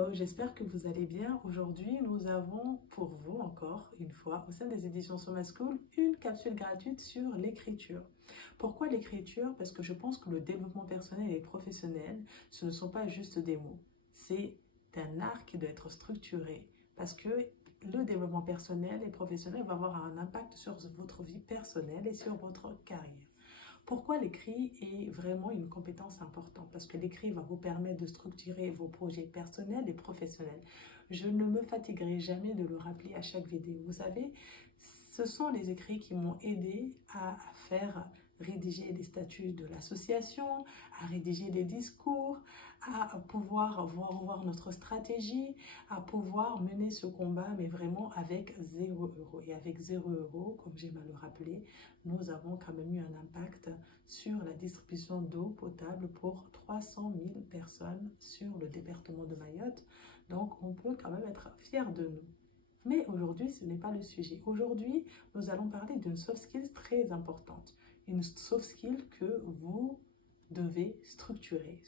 Hello, j'espère que vous allez bien. Aujourd'hui, nous avons pour vous encore une fois au sein des éditions Soma School une capsule gratuite sur l'écriture. Pourquoi l'écriture? Parce que je pense que le développement personnel et professionnel, ce ne sont pas juste des mots. C'est un art qui doit être structuré parce que le développement personnel et professionnel va avoir un impact sur votre vie personnelle et sur votre carrière. Pourquoi l'écrit est vraiment une compétence importante? Parce que l'écrit va vous permettre de structurer vos projets personnels et professionnels. Je ne me fatiguerai jamais de le rappeler à chaque vidéo. Vous savez, ce sont les écrits qui m'ont aidé à faire rédiger les statuts de l'association, à rédiger les discours, à pouvoir revoir notre stratégie, à pouvoir mener ce combat, mais vraiment avec 0 €. Et avec 0 €, comme j'aime à le rappeler, nous avons quand même eu un impact sur la distribution d'eau potable pour 300 000 personnes sur le département de Mayotte. Donc, on peut quand même être fiers de nous. Mais aujourd'hui, ce n'est pas le sujet. Aujourd'hui, nous allons parler d'une soft skill très importante. Une soft skill que vous devez structurer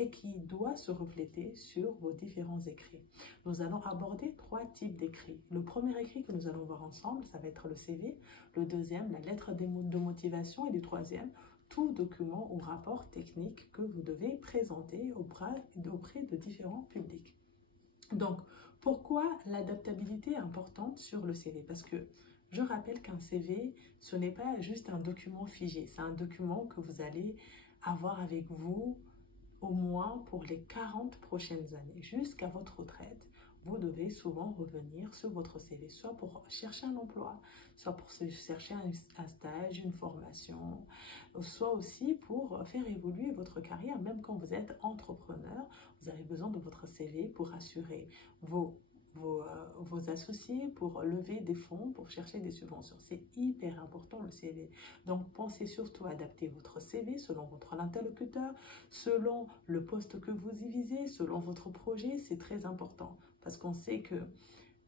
et qui doit se refléter sur vos différents écrits. Nous allons aborder 3 types d'écrits. Le premier écrit que nous allons voir ensemble, ça va être le CV. Le deuxième, la lettre de motivation. Et le troisième, tout document ou rapport technique que vous devez présenter auprès de différents publics. Donc, pourquoi l'adaptabilité est importante sur le CV? Parce que je rappelle qu'un CV, ce n'est pas juste un document figé. C'est un document que vous allez avoir avec vous au moins pour les 40 prochaines années. Jusqu'à votre retraite, vous devez souvent revenir sur votre CV, soit pour chercher un emploi, soit pour chercher un stage, une formation, soit aussi pour faire évoluer votre carrière. Même quand vous êtes entrepreneur, vous avez besoin de votre CV pour assurer vos associés, pour lever des fonds, pour chercher des subventions. C'est hyper important le CV. Donc, pensez surtout à adapter votre CV selon votre interlocuteur, selon le poste que vous y visez, selon votre projet. C'est très important parce qu'on sait que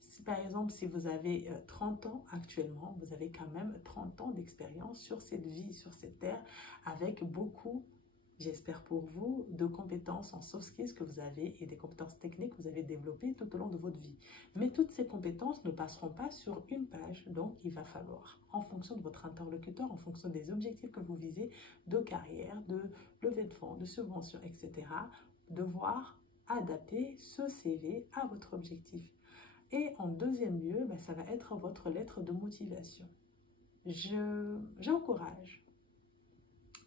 si par exemple, si vous avez 30 ans actuellement, vous avez quand même 30 ans d'expérience sur cette vie, sur cette terre, avec beaucoup, j'espère pour vous, de compétences en soft skills que vous avez et des compétences techniques que vous avez développées tout au long de votre vie. Mais toutes ces compétences ne passeront pas sur une page, donc il va falloir, en fonction de votre interlocuteur, en fonction des objectifs que vous visez de carrière, de levée de fonds, de subventions, etc., devoir adapter ce CV à votre objectif. Et en deuxième lieu, ça va être votre lettre de motivation. J'encourage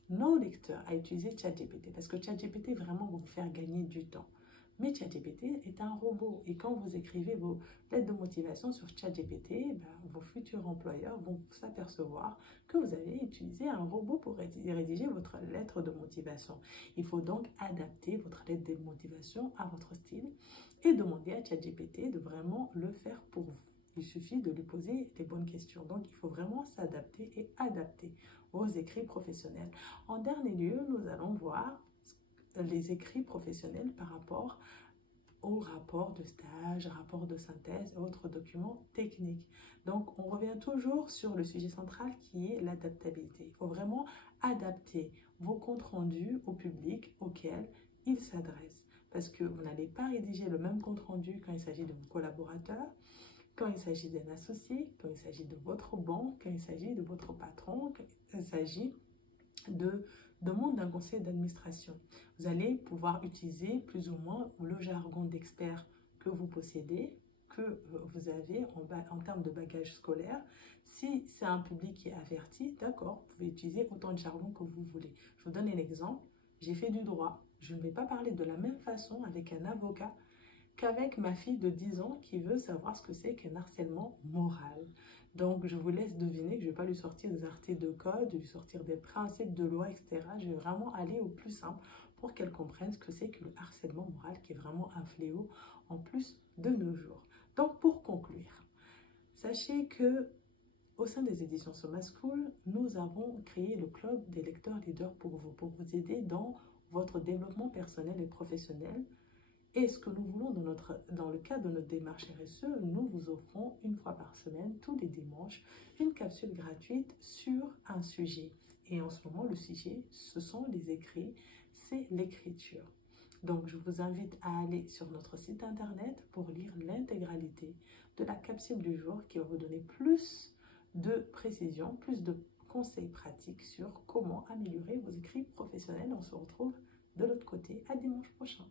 nos lecteurs à utiliser ChatGPT parce que ChatGPT vraiment va vous faire gagner du temps. Mais ChatGPT est un robot et quand vous écrivez vos lettres de motivation sur ChatGPT, vos futurs employeurs vont s'apercevoir que vous avez utilisé un robot pour rédiger votre lettre de motivation. Il faut donc adapter votre lettre de motivation à votre style et demander à ChatGPT de vraiment le faire pour vous. Il suffit de lui poser les bonnes questions. Donc, il faut vraiment s'adapter et adapter vos écrits professionnels. En dernier lieu, nous allons voir les écrits professionnels par rapport au rapport de stage, rapport de synthèse et autres documents techniques. Donc, on revient toujours sur le sujet central qui est l'adaptabilité. Il faut vraiment adapter vos comptes rendus au public auquel ils s'adressent. Parce que vous n'allez pas rédiger le même compte rendu quand il s'agit de vos collaborateurs, quand il s'agit d'un associé, quand il s'agit de votre banque, quand il s'agit de votre patron, quand il s'agit de demande d'un conseil d'administration. Vous allez pouvoir utiliser plus ou moins le jargon d'expert que vous possédez, que vous avez en termes de bagage scolaire. Si c'est un public qui est averti, d'accord, vous pouvez utiliser autant de jargon que vous voulez. Je vous donne un exemple. J'ai fait du droit. Je ne vais pas parler de la même façon avec un avocat qu'avec ma fille de 10 ans qui veut savoir ce que c'est qu'un harcèlement moral. Donc, je vous laisse deviner que je ne vais pas lui sortir des articles de code, lui sortir des principes de loi, etc. Je vais vraiment aller au plus simple pour qu'elle comprenne ce que c'est que le harcèlement moral qui est vraiment un fléau en plus de nos jours. Donc, pour conclure, sachez que au sein des éditions Soma School, nous avons créé le club des lecteurs leaders pour vous aider dans votre développement personnel et professionnel. Et ce que nous voulons dans le cadre de notre démarche RSE, nous vous offrons une fois par semaine, tous les dimanches, une capsule gratuite sur un sujet. Et en ce moment, le sujet, ce sont les écrits, c'est l'écriture. Donc, je vous invite à aller sur notre site internet pour lire l'intégralité de la capsule du jour qui va vous donner plus de précision, plus de conseils pratiques sur comment améliorer vos écrits professionnels. On se retrouve de l'autre côté à dimanche prochain.